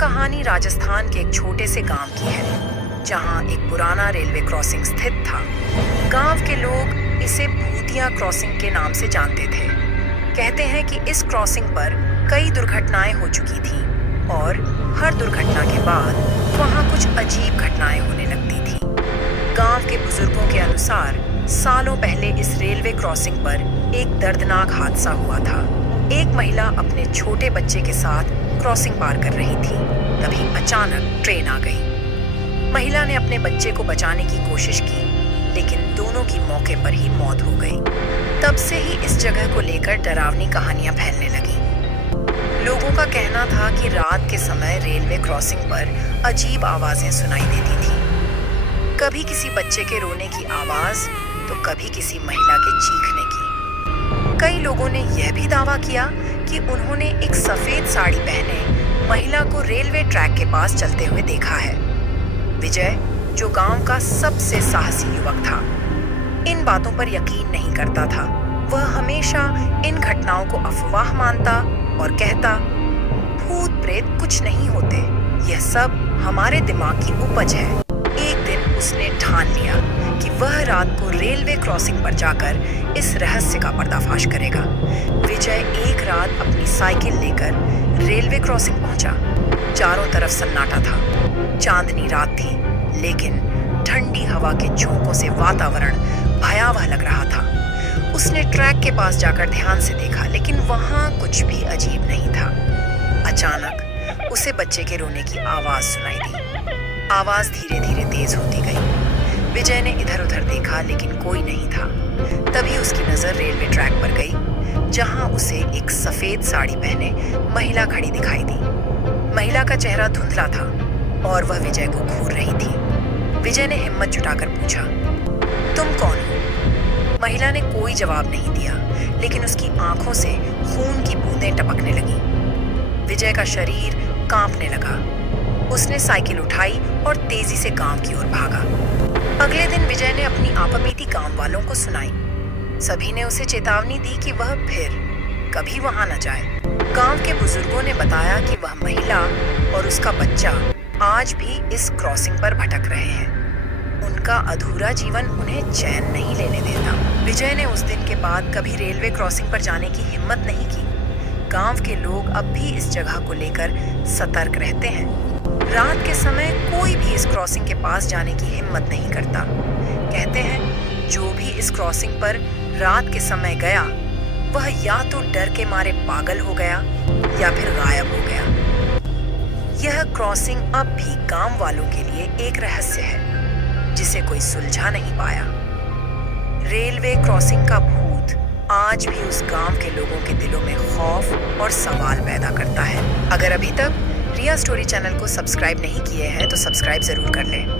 कहानी राजस्थान के एक छोटे से गांव की है, जहां एक पुराना रेलवे क्रॉसिंग स्थित था। गांव के लोग इसे भूतिया क्रॉसिंग के नाम से जानते थे। कहते हैं कि इस क्रॉसिंग पर कई दुर्घटनाएं हो चुकी थीं और हर दुर्घटना के बाद वहां कुछ अजीब घटनाएं होने लगती थीं। गांव के बुजुर्गों के अनुसार सालों पहले इस रेलवे क्रॉसिंग पर एक दर्दनाक हादसा हुआ था। एक महिला अपने छोटे बच्चे के साथ क्रॉसिंग पार कर रही थी। तभी अचानक ट्रेन आ गई। महिला ने अपने बच्चे को बचाने की कोशिश की, लेकिन दोनों की मौके पर ही मौत हो गई। तब से ही इस जगह को लेकर डरावनी कहानियां फैलने लगी। लोगों का कहना था कि रात के समय रेलवे क्रॉसिंग पर अजीब आवाजें सुनाई देती थी। कभी किसी बच्चे के रोने की आवाज, तो कभी किसी महिला के चीखने की। कई लोगों ने यह भी दावा किया कि उन्होंने एक सफेद साड़ी पहने महिला को रेलवे ट्रैक के पास चलते हुए देखा है। विजय, जो गांव का सबसे साहसी युवक था, इन बातों पर यकीन नहीं करता था। वह हमेशा इन घटनाओं को अफवाह मानता और कहता, भूत प्रेत कुछ नहीं होते, यह सब हमारे दिमाग की उपज है। एक दिन उसने ठान लिया कि वह रात को रेलवे क्रॉसिंग पर जाकर इस रहस्य का पर्दाफाश करेगा। विजय एक रात अपनी साइकिल लेकर रेलवे क्रॉसिंग पहुंचा। चारों तरफ सन्नाटा था। चांदनी रात थी, लेकिन ठंडी हवा के झोंकों से वातावरण भयावह लग रहा था। उसने ट्रैक के पास जाकर ध्यान से देखा, लेकिन वहां कुछ भी अजीब नहीं था। अचानक उसे बच्चे के रोने की आवाज सुनाई दी। आवाज धीरे धीरे तेज होती गई। विजय ने इधर उधर देखा, लेकिन कोई नहीं था। तभी उसकी नजर रेलवे ट्रैक पर गई, जहां उसे एक सफेद साड़ी पहने महिला खड़ी दिखाई दी। महिला का चेहरा धुंधला था और वह विजय को घूर रही थी। विजय ने हिम्मत जुटाकर पूछा, तुम कौन हो? महिला ने कोई जवाब नहीं दिया, लेकिन उसकी आंखों से खून की बूंदें टपकने लगी। विजय का शरीर कांपने लगा। उसने साइकिल उठाई और तेजी से गांव की ओर भागा। अगले दिन विजय ने अपनी आपबीती गांव वालों को सुनाई। सभी ने उसे चेतावनी दी कि वह फिर कभी वहां न जाए। गांव के बुजुर्गों ने बताया कि वह महिला और उसका बच्चा आज भी इस क्रॉसिंग पर भटक रहे हैं। उनका अधूरा जीवन उन्हें चैन नहीं लेने देता। विजय ने उस दिन के बाद कभी रेलवे क्रॉसिंग पर जाने की हिम्मत नहीं की। गांव के लोग अब भी इस जगह को लेकर सतर्क रहते हैं। रात के समय कोई भी इस क्रॉसिंग के पास जाने की हिम्मत नहीं करता। कहते हैं जो भी इस क्रॉसिंग पर रात के समय गया, वह या तो डर के मारे पागल हो गया या फिर गायब हो गया। यह क्रॉसिंग अब भी गांव वालों के लिए एक रहस्य है, जिसे कोई सुलझा नहीं पाया। रेलवे क्रॉसिंग का भूत आज भी उस गांव के लोगों के दिलों में खौफ और सवाल पैदा करता है। अगर अभी तक रिया स्टोरी चैनल को सब्सक्राइब नहीं किए हैं तो सब्सक्राइब जरूर कर लें।